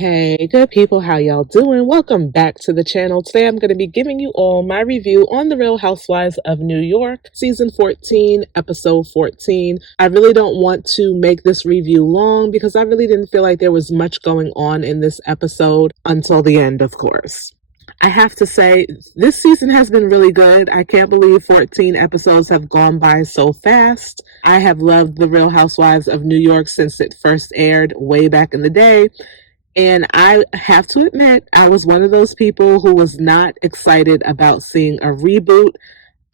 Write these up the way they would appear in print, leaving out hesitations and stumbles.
Hey, good people, how y'all doing? Welcome back to the channel. Today I'm going to be giving you all my review on The Real Housewives of New York, season 14, episode 14. I really don't want to make this review long because I really didn't feel like there was much going on in this episode until the end, of course. I have to say, this season has been really good. I can't believe 14 episodes have gone by so fast. I have loved The Real Housewives of New York since it first aired way back in the day. And I have to admit, I was one of those people who was not excited about seeing a reboot.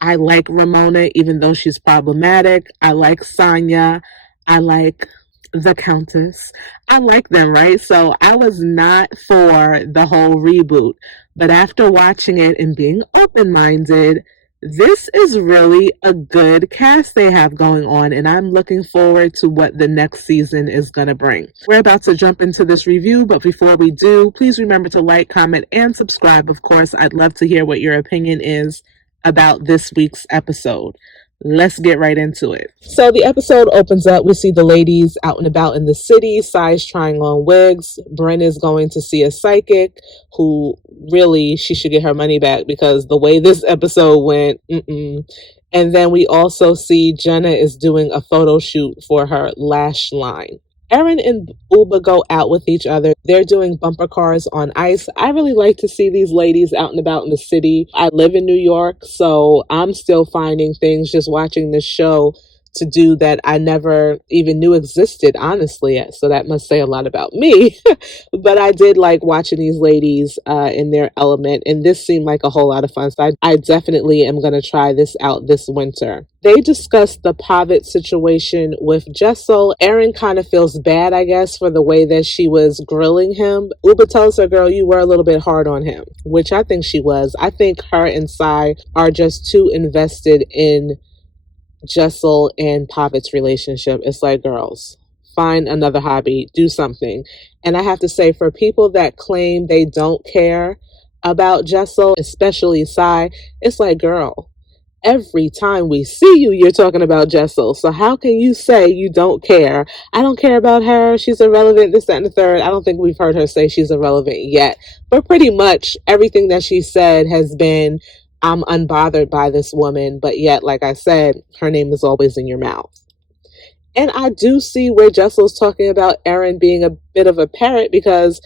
I like Ramona, even though she's problematic. I like Sonia. I like the Countess. I like them, right? So I was not for the whole reboot. But after watching it and being open-minded, this is really a good cast they have going on, and I'm looking forward to what the next season is going to bring. We're about to jump into this review, but before we do, please remember to like, comment, and subscribe. Of course, I'd love to hear what your opinion is about this week's episode. Let's get right into it. So the episode opens up. We see the ladies out and about in the city. Sai's trying on wigs. Bren is going to see a psychic who really, she should get her money back because the way this episode went, And then we also see Jenna is doing a photo shoot for her lash line. Erin and Uba go out with each other. They're doing bumper cars on ice. I really like to see these ladies out and about in the city. I live in New York, so I'm still finding things just watching this show to do that I never even knew existed, honestly. So that must say a lot about me. But I did like watching these ladies in their element, and this seemed like a whole lot of fun. So I definitely am going to try this out this winter. They discussed the Pavitt situation with Jessel. Erin kind of feels bad, I guess, for the way that she was grilling him. Uba tells her, girl, you were a little bit hard on him, which I think she was. I think her and Sai are just too invested in Jessel and Pavitt's relationship. It's like, girls, find another hobby, do something. And I have to say, for people that claim they don't care about Jessel, especially Sai, it's like, girl, every time we see you, you're talking about Jessel. So how can you say you don't care? I don't care about her. She's irrelevant, this, that, and the third. I don't think we've heard her say she's irrelevant yet. But pretty much everything that she said has been, I'm unbothered by this woman, but yet, like I said, her name is always in your mouth. And I do see where Jessel's talking about Erin being a bit of a parrot, because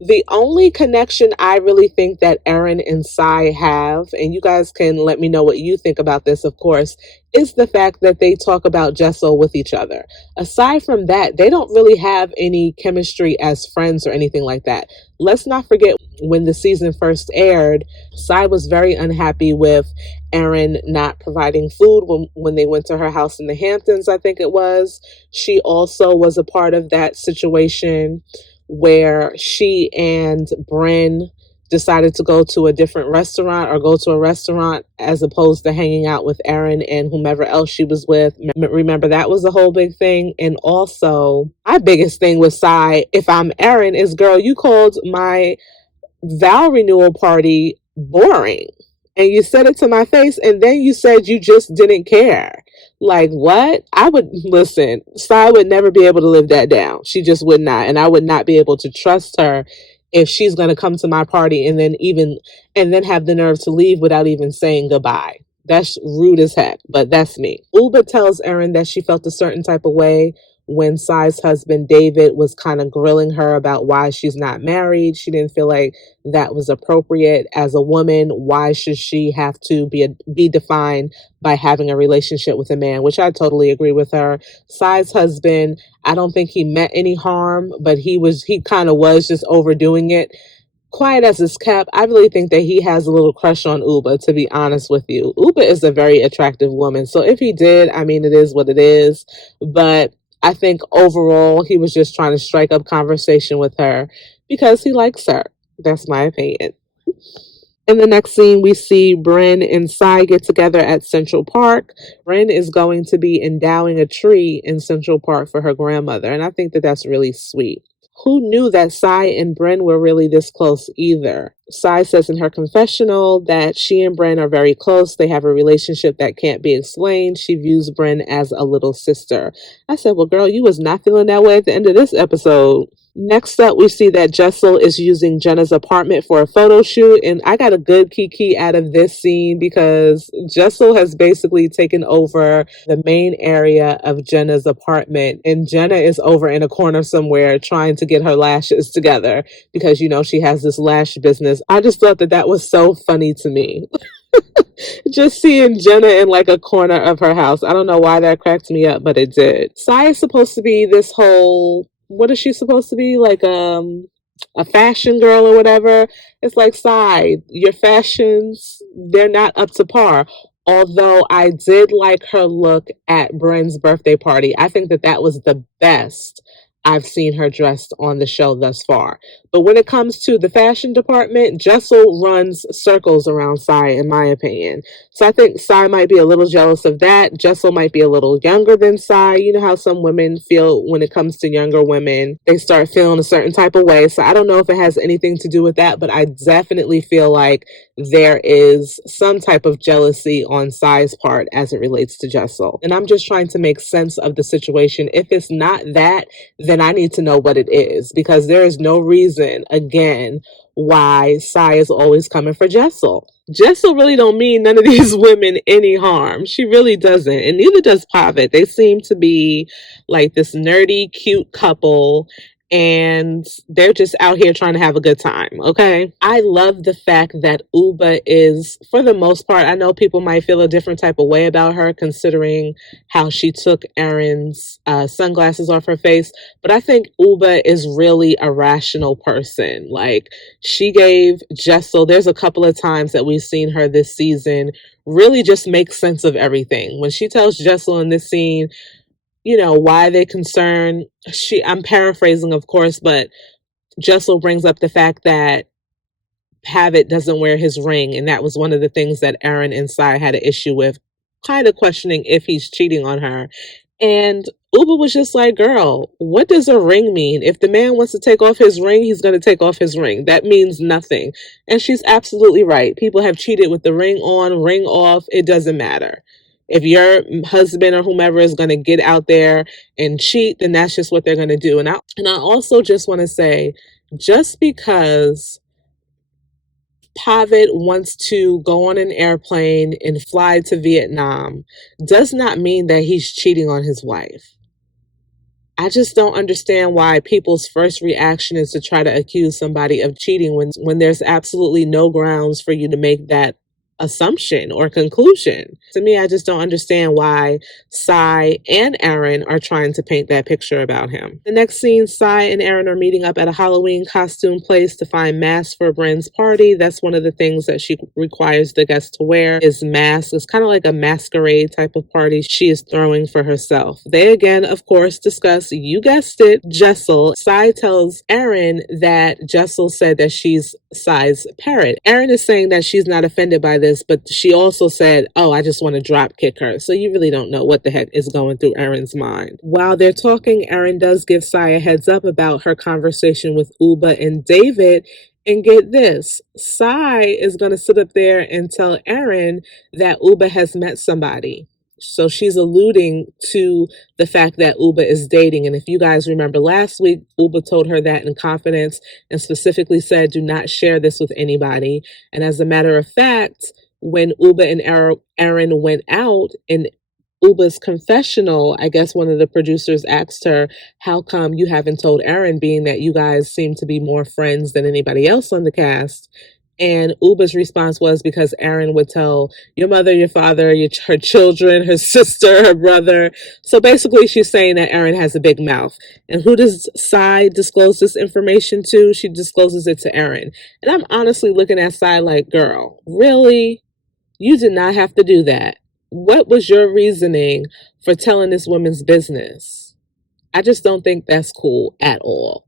the only connection I really think that Erin and Sai have, and you guys can let me know what you think about this, of course, is the fact that they talk about Jessel with each other. Aside from that, they don't really have any chemistry as friends or anything like that. Let's not forget, when the season first aired, Sai was very unhappy with Erin not providing food when they went to her house in the Hamptons, I think it was. She also was a part of that situation where she and Bren decided to go to a different restaurant, or go to a restaurant as opposed to hanging out with Erin and whomever else she was with. Remember, that was a whole big thing. And also, my biggest thing with Sai, if I'm Erin, is, girl, you called my vow renewal party boring. And you said it to my face, and then you said you just didn't care. Like, what? I would, listen, Sai would never be able to live that down. She just would not. And I would not be able to trust her if she's going to come to my party and then have the nerve to leave without even saying goodbye. That's rude as heck, but that's me. Uba tells Erin that she felt a certain type of way when Sai's husband, David, was kind of grilling her about why she's not married. She didn't feel like that was appropriate. As a woman, why should she have to be defined by having a relationship with a man? Which I totally agree with her. Sai's husband, I don't think he meant any harm, but he kind of was just overdoing it. Quiet as it's kept, I really think that he has a little crush on Uba, to be honest with you. Uba is a very attractive woman. So if he did, I mean, it is what it is. But I think overall, he was just trying to strike up conversation with her because he likes her. That's my opinion. In the next scene, we see Bren and Sai get together at Central Park. Bren is going to be endowing a tree in Central Park for her grandmother, and I think that that's really sweet. Who knew that Sai and Bren were really this close either? Sai says in her confessional that she and Bren are very close. They have a relationship that can't be explained. She views Bren as a little sister. I said, well, girl, you was not feeling that way at the end of this episode. Next up, we see that Jessel is using Jenna's apartment for a photo shoot, and I got a good kiki out of this scene because Jessel has basically taken over the main area of Jenna's apartment, and Jenna is over in a corner somewhere trying to get her lashes together because, she has this lash business. I just thought that that was so funny to me. Just seeing Jenna in like a corner of her house. I don't know why that cracked me up, but it did. Sai is supposed to be this whole, what is she supposed to be? Like a fashion girl or whatever. It's like, Sai, your fashions, they're not up to par. Although I did like her look at Bren's birthday party. I think that that was the best I've seen her dressed on the show thus far. But when it comes to the fashion department, Jessel runs circles around Sai, in my opinion. So I think Sai might be a little jealous of that. Jessel might be a little younger than Sai. You know how some women feel when it comes to younger women, they start feeling a certain type of way. So I don't know if it has anything to do with that, but I definitely feel like there is some type of jealousy on Sai's part as it relates to Jessel. And I'm just trying to make sense of the situation. If it's not that, then I need to know what it is, because there is no reason, again, why Sai is always coming for Jessel. Jessel really don't mean none of these women any harm. She really doesn't. And neither does Pavitt. They seem to be like this nerdy, cute couple, and they're just out here trying to have a good time, okay? I love the fact that Uba is, for the most part, I know people might feel a different type of way about her considering how she took Erin's sunglasses off her face, but I think Uba is really a rational person. Like, she gave Jessel, there's a couple of times that we've seen her this season really just make sense of everything. When she tells Jessel in this scene, why they concerned, I'm paraphrasing, of course, but Jessel brings up the fact that Pavitt doesn't wear his ring, and that was one of the things that Erin and Sai had an issue with, kind of questioning if he's cheating on her. And Uba was just like, girl, what does a ring mean? If the man wants to take off his ring, he's going to take off his ring. That means nothing. And she's absolutely right. People have cheated with the ring on, ring off. It doesn't matter. If your husband or whomever is going to get out there and cheat, then that's just what they're going to do. And I also just want to say, just because Pavitt wants to go on an airplane and fly to Vietnam does not mean that he's cheating on his wife. I just don't understand why people's first reaction is to try to accuse somebody of cheating when there's absolutely no grounds for you to make that assumption or conclusion. To me, I just don't understand why Sai and Erin are trying to paint that picture about him. The next scene, Sai and Erin are meeting up at a Halloween costume place to find masks for Bren's party. That's one of the things that she requires the guests to wear is masks. It's kind of like a masquerade type of party she is throwing for herself. They again, of course, discuss, you guessed it, Jessel. Sai tells Erin that Jessel said that she's Sai's parrot. Erin is saying that she's not offended by this, but she also said, oh, I just want to drop kick her. So you really don't know what the heck is going through Erin's mind. While they're talking, Erin does give Sai a heads up about her conversation with Uba and David. And get this, Sai is going to sit up there and tell Erin that Uba has met somebody. So she's alluding to the fact that Uba is dating. And if you guys remember last week, Uba told her that in confidence and specifically said, do not share this with anybody. And as a matter of fact, when Uba and Erin went out in Uba's confessional, I guess one of the producers asked her, how come you haven't told Erin, being that you guys seem to be more friends than anybody else on the cast? And Uba's response was, because Erin would tell your mother, your father, her children, her sister, her brother. So basically she's saying that Erin has a big mouth. And who does Sai disclose this information to? She discloses it to Erin. And I'm honestly looking at Sai like, girl, really? You did not have to do that. What was your reasoning for telling this woman's business? I just don't think that's cool at all.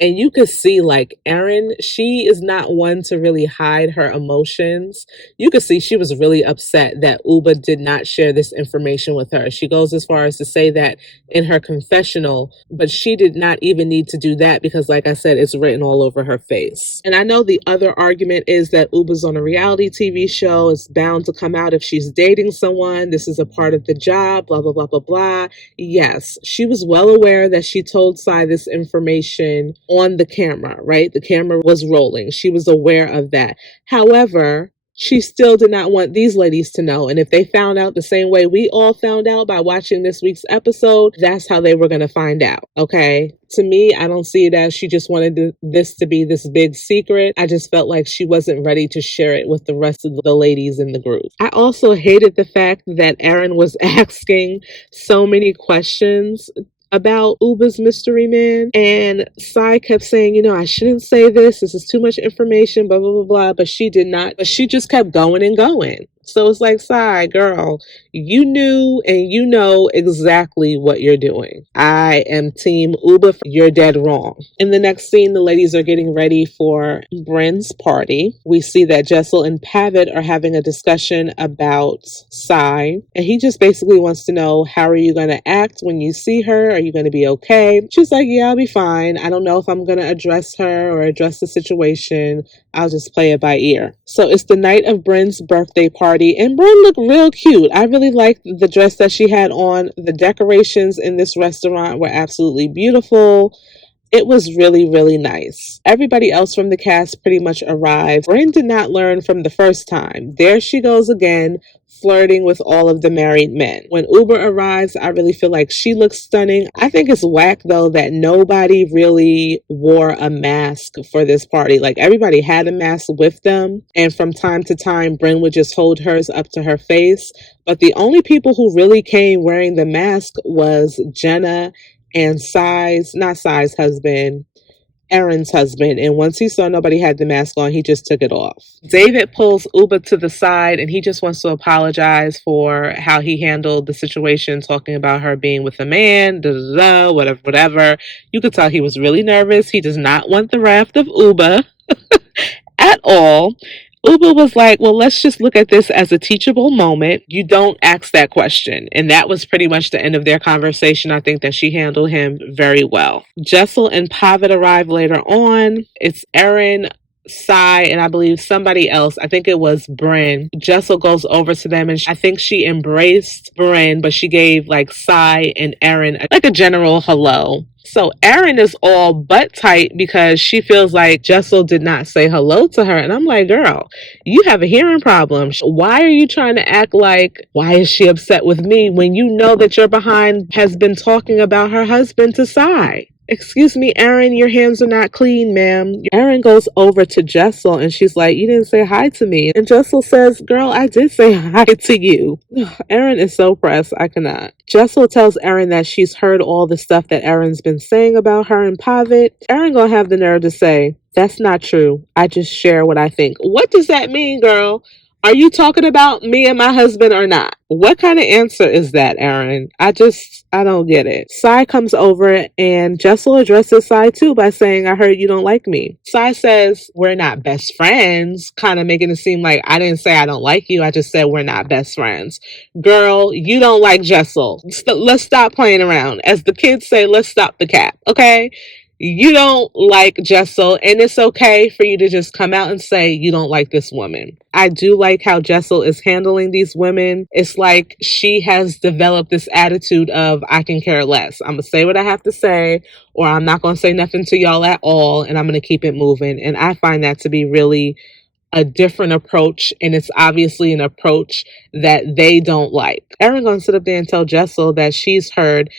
And you could see, like, Erin, she is not one to really hide her emotions. You could see she was really upset that Uba did not share this information with her. She goes as far as to say that in her confessional, but she did not even need to do that because, like I said, it's written all over her face. And I know the other argument is that Uba's on a reality TV show. It's bound to come out if she's dating someone. This is a part of the job, blah, blah, blah, blah, blah. Yes, she was well aware that she told Sai this information on the camera, right? The camera was rolling. She was aware of that. However, she still did not want these ladies to know. And if they found out the same way we all found out by watching this week's episode, that's how they were going to find out. Okay. To me, I don't see it as she just wanted this to be this big secret. I just felt like she wasn't ready to share it with the rest of the ladies in the group. I also hated the fact that Erin was asking so many questions about Uba's mystery man, and Sai kept saying, I shouldn't say this. This is too much information, blah, blah, blah, blah. But she did not. But she just kept going and going. So it's like, Sai, girl, you knew and you know exactly what you're doing. I am Team Uba. You're dead wrong. In the next scene, the ladies are getting ready for Bryn's party. We see that Jessel and Pavitt are having a discussion about Sai, and he just basically wants to know, how are you going to act when you see her? Are you going to be okay? She's like, yeah, I'll be fine. I don't know if I'm going to address her or address the situation. I'll just play it by ear. So it's the night of Bryn's birthday party, and Bryn looked real cute. I really liked the dress that she had on. The decorations in this restaurant were absolutely beautiful. It was really, really nice. Everybody else from the cast pretty much arrived. Bryn did not learn from the first time. There she goes again, flirting with all of the married men. When Uba arrives, I really feel like she looks stunning. I think it's whack, though, that nobody really wore a mask for this party. Like, everybody had a mask with them, and from time to time, Bryn would just hold hers up to her face. But the only people who really came wearing the mask was Jenna and not Sai's husband, Erin's husband. And once he saw nobody had the mask on, he just took it off. David pulls Uba to the side and he just wants to apologize for how he handled the situation, talking about her being with a man, whatever. You could tell he was really nervous. He does not want the wrath of Uba at all. Uba was like, well, let's just look at this as a teachable moment. You don't ask that question. And that was pretty much the end of their conversation. I think that she handled him very well. Jessel and Pavitt arrive later on. It's Erin, Sai, and I believe somebody else. I think it was Bryn. Jessel goes over to them and I think she embraced Bryn, but she gave like Sai and Erin like a general hello. So Erin is all butt tight because she feels like Jessel did not say hello to her. And I'm like, girl, you have a hearing problem. Why are you trying to act like, why is she upset with me when you know that your behind has been talking about her husband to Sai? Excuse me, Erin, your hands are not clean, ma'am. Erin goes over to Jessel and she's like, you didn't say hi to me. And Jessel says, girl, I did say hi to you. Erin is so pressed. I cannot. Jessel tells Erin that she's heard all the stuff that Erin's been saying about her and Pavitt. Erin gonna have the nerve to say, that's not true. I just share what I think. What does that mean, girl? Are you talking about me and my husband or not? What kind of answer is that, Erin? I don't get it. Sai comes over and Jessel addresses Sai too by saying, I heard you don't like me. Sai says, we're not best friends, kind of making it seem like I didn't say I don't like you. I just said we're not best friends. Girl, you don't like Jessel. Let's stop playing around. As the kids say, let's stop the cap, okay? You don't like Jessel, and it's okay for you to just come out and say you don't like this woman. I do like how Jessel is handling these women. It's like she has developed this attitude of, I can care less. I'm going to say what I have to say, or I'm not going to say nothing to y'all at all, and I'm going to keep it moving. And I find that to be really a different approach, and it's obviously an approach that they don't like. Erin going to sit up there and tell Jessel that she's heard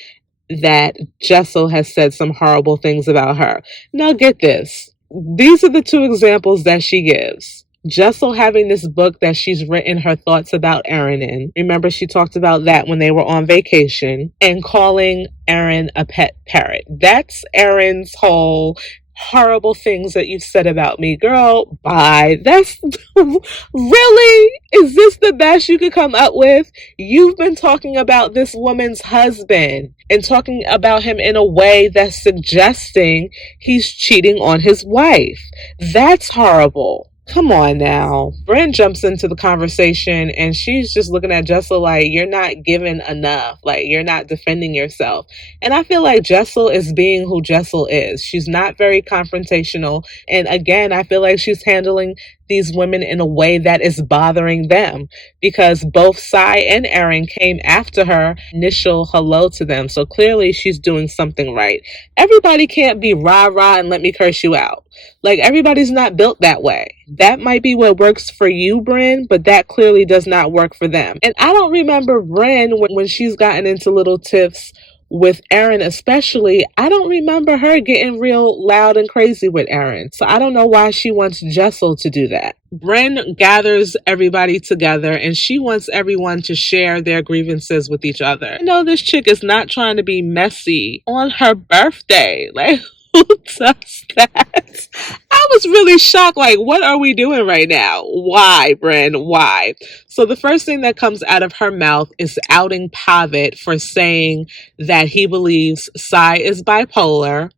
that Jessel has said some horrible things about her. Now get this. These are the two examples that she gives. Jessel having this book that she's written her thoughts about Erin in. Remember, she talked about that when they were on vacation. And calling Erin a pet parrot. That's Erin's whole horrible things that you've said about me. Girl, bye. That's really? Is this the best you could come up with? You've been talking about this woman's husband and talking about him in a way that's suggesting he's cheating on his wife. That's horrible. Come on now. Bryn jumps into the conversation and she's just looking at Jessel like, you're not giving enough. Like, you're not defending yourself. And I feel like Jessel is being who Jessel is. She's not very confrontational. And again, I feel like she's handling these women in a way that is bothering them because both Sai and Aaron came after her initial hello to them. So clearly she's doing something right. Everybody can't be rah-rah and let me curse you out. Like, everybody's not built that way. That might be what works for you, Bryn, but that clearly does not work for them. And I don't remember Bryn when she's gotten into little tiffs with Aaron especially. I don't remember her getting real loud and crazy with Aaron. So I don't know why she wants Jessel to do that. Bryn gathers everybody together and she wants everyone to share their grievances with each other. I know this chick is not trying to be messy on her birthday. Like, who does that? I was really shocked. Like, what are we doing right now? Why, Bryn? Why? So the first thing that comes out of her mouth is outing Pavitt for saying that he believes Sai is bipolar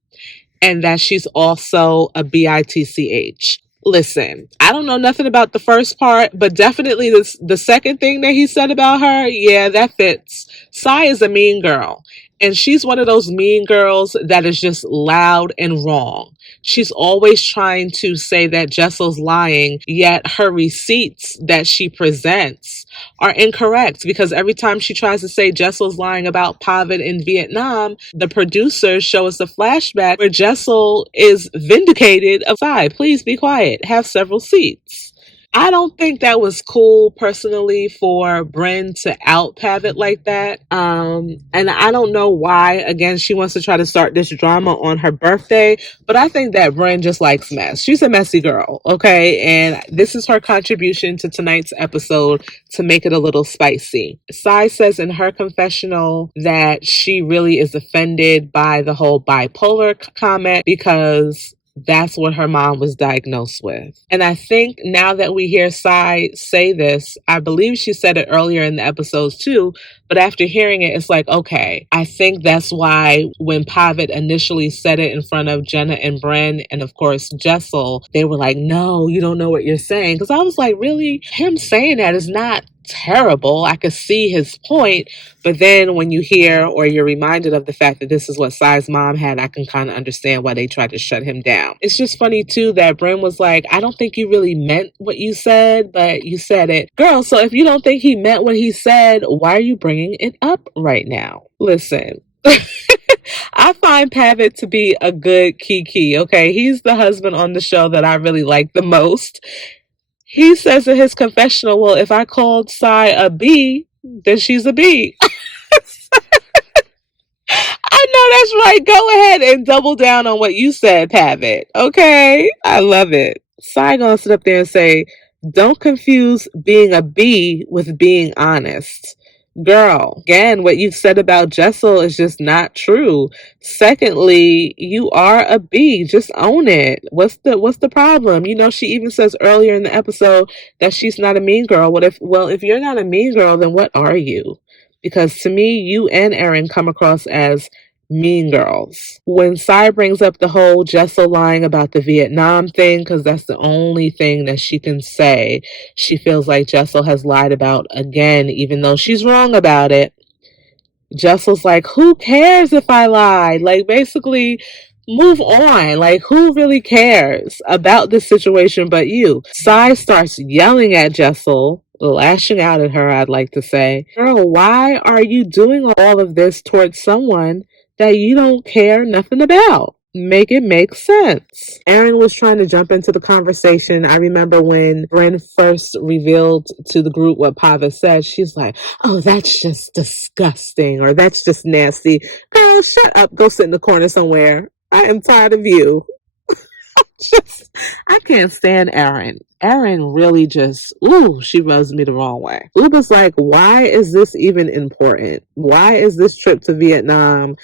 and that she's also a bitch. Listen, I don't know nothing about the first part, but definitely the second thing that he said about her, yeah, that fits. Sai is a mean girl, and she's one of those mean girls that is just loud and wrong. She's always trying to say that Jessel's lying, yet her receipts that she presents are incorrect because every time she tries to say Jessel's lying about Pavitt in Vietnam, the producers show us a flashback where Jessel is vindicated of Sai. Please be quiet. Have several seats. I don't think that was cool personally for Bryn to out Pavitt like that. And I don't know why, again, she wants to try to start this drama on her birthday, but I think that Bryn just likes mess. She's a messy girl, okay? And this is her contribution to tonight's episode to make it a little spicy. Sai says in her confessional that she really is offended by the whole bipolar comment because that's what her mom was diagnosed with. And I think now that we hear Sai say this, I believe she said it earlier in the episodes too, but after hearing it, it's like, okay, I think that's why when Pavitt initially said it in front of Jenna and Bryn, and of course Jessel, they were like, no, you don't know what you're saying. Because I was like, really? Him saying that is not terrible. I could see his point, but then when you hear or you're reminded of the fact that this is what Sai's mom had, I can kind of understand why they tried to shut him down. It's just funny too that Bryn was like, I don't think you really meant what you said, but you said it. Girl, so if you don't think he meant what he said, why are you bringing it up right now? Listen. I find Pavitt to be a good Kiki, okay? He's the husband on the show that I really like the most. He says in his confessional, well, if I called Sai a B, then she's a B. I know that's right. Go ahead and double down on what you said, Pavitt. Okay? I love it. Sai gonna sit up there and say, don't confuse being a B with being honest. Girl, again, what you've said about Jessel is just not true. Secondly, you are a B. Just own it. What's the problem? You know, she even says earlier in the episode that she's not a mean girl. If you're not a mean girl, then what are you? Because to me, you and Aaron come across as mean girls. When Sai brings up the whole Jessel lying about the Vietnam thing, because that's the only thing that she can say, she feels like Jessel has lied about again, even though she's wrong about it. Jessel's like, who cares if I lied? Like, basically, move on. Like, who really cares about this situation but you? Sai starts yelling at Jessel, lashing out at her, I'd like to say. Girl, why are you doing all of this towards someone that you don't care nothing about? Make it make sense. Aaron was trying to jump into the conversation. I remember when Bryn first revealed to the group what Pavitt said, she's like, oh, that's just disgusting, or that's just nasty. Girl, shut up. Go sit in the corner somewhere. I am tired of you. I can't stand Aaron. Aaron really just, she rubs me the wrong way. Uba's like, why is this even important? Why is this trip to Vietnam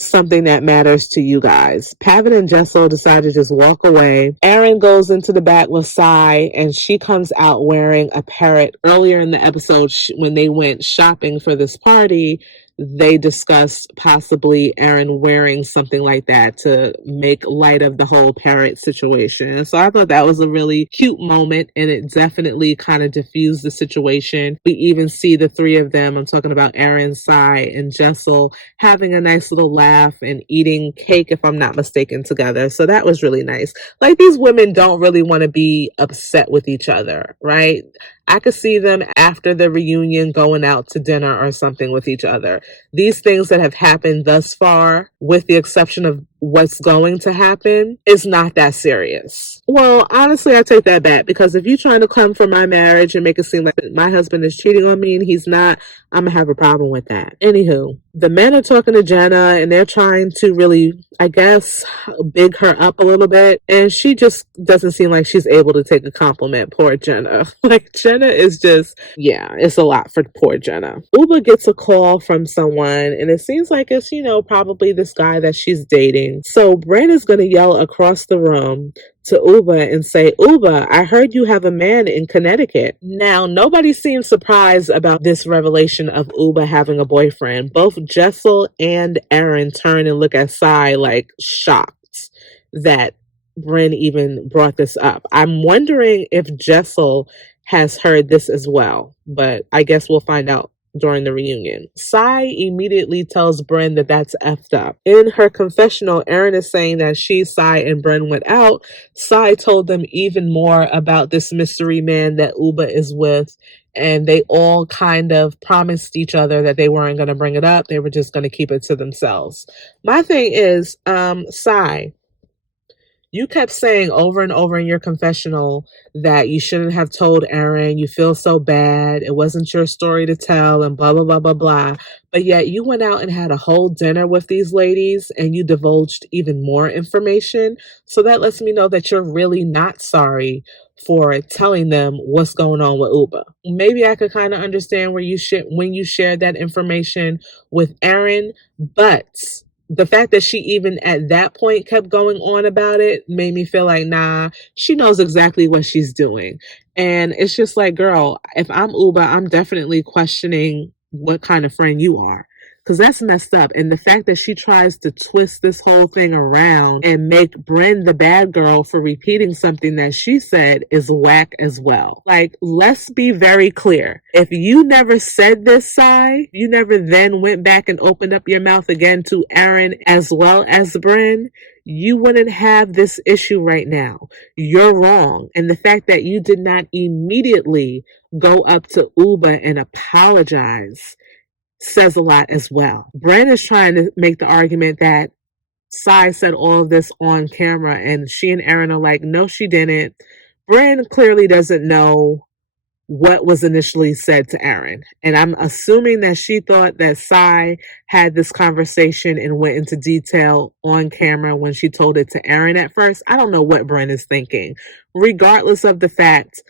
something that matters to you guys. Pavitt and Jessel decide to just walk away. Erin goes into the back with Sai, and she comes out wearing a parrot. Earlier in the episode, when they went shopping for this party, they discussed possibly Erin wearing something like that to make light of the whole parrot situation. And so I thought that was a really cute moment, and it definitely kind of diffused the situation. We even see the three of them, I'm talking about Erin, Sai, and Jessel, having a nice little laugh and eating cake, if I'm not mistaken, together. So that was really nice. Like, these women don't really want to be upset with each other, right? I could see them after the reunion going out to dinner or something with each other. These things that have happened thus far, with the exception of what's going to happen, is not that serious. Well, honestly, I take that back, because if you're trying to come for my marriage and make it seem like my husband is cheating on me and he's not, I'm gonna have a problem with that. Anywho, the men are talking to Jenna and they're trying to really, I guess, big her up a little bit, and she just doesn't seem like she's able to take a compliment. Poor Jenna. Like, Jenna is just, yeah, it's a lot for poor Jenna. Uba gets a call from someone, and it seems like it's, probably this guy that she's dating. So Brent is gonna yell across the room to Uba and say, Uba, I heard you have a man in Connecticut. Now, nobody seems surprised about this revelation of Uba having a boyfriend. Both Jessel and Erin turn and look at Sai like shocked that Bryn even brought this up. I'm wondering if Jessel has heard this as well, but I guess we'll find out during the reunion. Sai immediately tells Bryn that that's effed up. In her confessional, Erin is saying that she, Sai, and Bryn went out. Sai told them even more about this mystery man that Uba is with, and they all kind of promised each other that they weren't going to bring it up. They were just going to keep it to themselves. My thing is, Sai, you kept saying over and over in your confessional that you shouldn't have told Erin. You feel so bad. It wasn't your story to tell, and blah, blah, blah, blah, blah. But yet you went out and had a whole dinner with these ladies and you divulged even more information. So that lets me know that you're really not sorry for telling them what's going on with Uba. Maybe I could kind of understand where when you shared that information with Erin, but the fact that she even at that point kept going on about it made me feel like, nah, she knows exactly what she's doing. And it's just like, girl, if I'm Uba, I'm definitely questioning what kind of friend you are. Because that's messed up. And the fact that she tries to twist this whole thing around and make Bryn the bad girl for repeating something that she said is whack as well. Like, let's be very clear. If you never said this, Sai, you never then went back and opened up your mouth again to Erin as well as Bryn, you wouldn't have this issue right now. You're wrong. And the fact that you did not immediately go up to Uba and apologize says a lot as well. Brent is trying to make the argument that Sai said all of this on camera, and she and Erin are like, no, she didn't. Brent clearly doesn't know what was initially said to Erin. And I'm assuming that she thought that Sai had this conversation and went into detail on camera when she told it to Erin at first. I don't know what Brent is thinking. Regardless of the fact,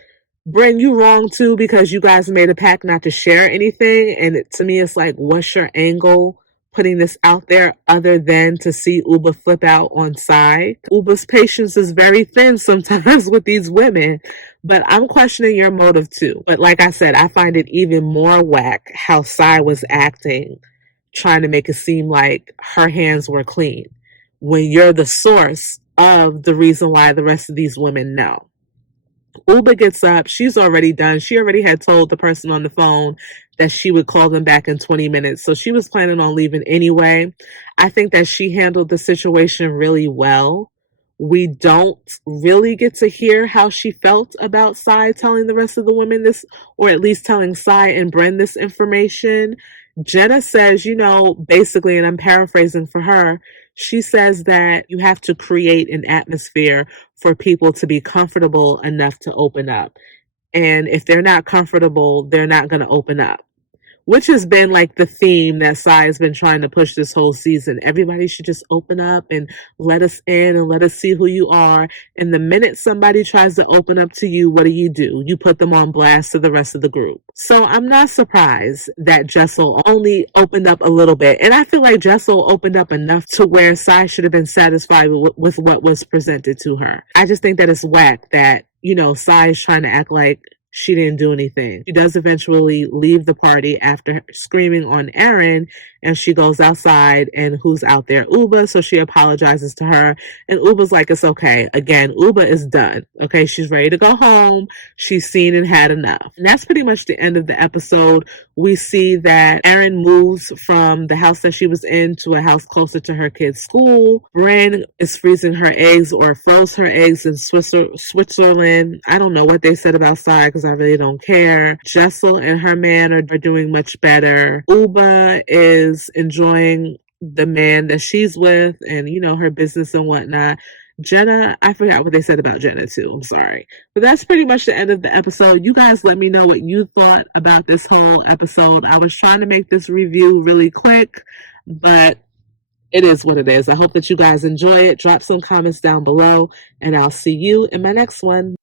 Brent, you wrong too, because you guys made a pact not to share anything. And to me, it's like, what's your angle putting this out there other than to see Uba flip out on Sai? Uba's patience is very thin sometimes with these women, but I'm questioning your motive too. But like I said, I find it even more whack how Sai was acting, trying to make it seem like her hands were clean when you're the source of the reason why the rest of these women know. Uba gets up. She's already done. She already had told the person on the phone that she would call them back in 20 minutes. So she was planning on leaving anyway. I think that she handled the situation really well. We don't really get to hear how she felt about Sai telling the rest of the women this, or at least telling Sai and Bren this information. Jenna says, basically, and I'm paraphrasing for her, she says that you have to create an atmosphere for people to be comfortable enough to open up. And if they're not comfortable, they're not going to open up. which has been like the theme that Sai has been trying to push this whole season. Everybody should just open up and let us in and let us see who you are. And the minute somebody tries to open up to you, what do? You put them on blast to the rest of the group. So I'm not surprised that Jessel only opened up a little bit. And I feel like Jessel opened up enough to where Sai should have been satisfied with what was presented to her. I just think that it's whack that, Sai is trying to act like she didn't do anything. She does eventually leave the party after screaming on Erin, and she goes outside, and who's out there? Uba. So she apologizes to her, and Uba's like, it's okay. Again, Uba is done. Okay, she's ready to go home. She's seen and had enough. And that's pretty much the end of the episode. We see that Erin moves from the house that she was in to a house closer to her kid's school. Brynn is freezing her eggs, or froze her eggs, in Switzerland. I don't know what they said about Sai because I really don't care. Jessel and her man are doing much better. Uba is enjoying the man that she's with and, her business and whatnot. Jenna, I forgot what they said about Jenna too. I'm sorry. But that's pretty much the end of the episode. You guys let me know what you thought about this whole episode. I was trying to make this review really quick, but it is what it is. I hope that you guys enjoy it. Drop some comments down below, and I'll see you in my next one.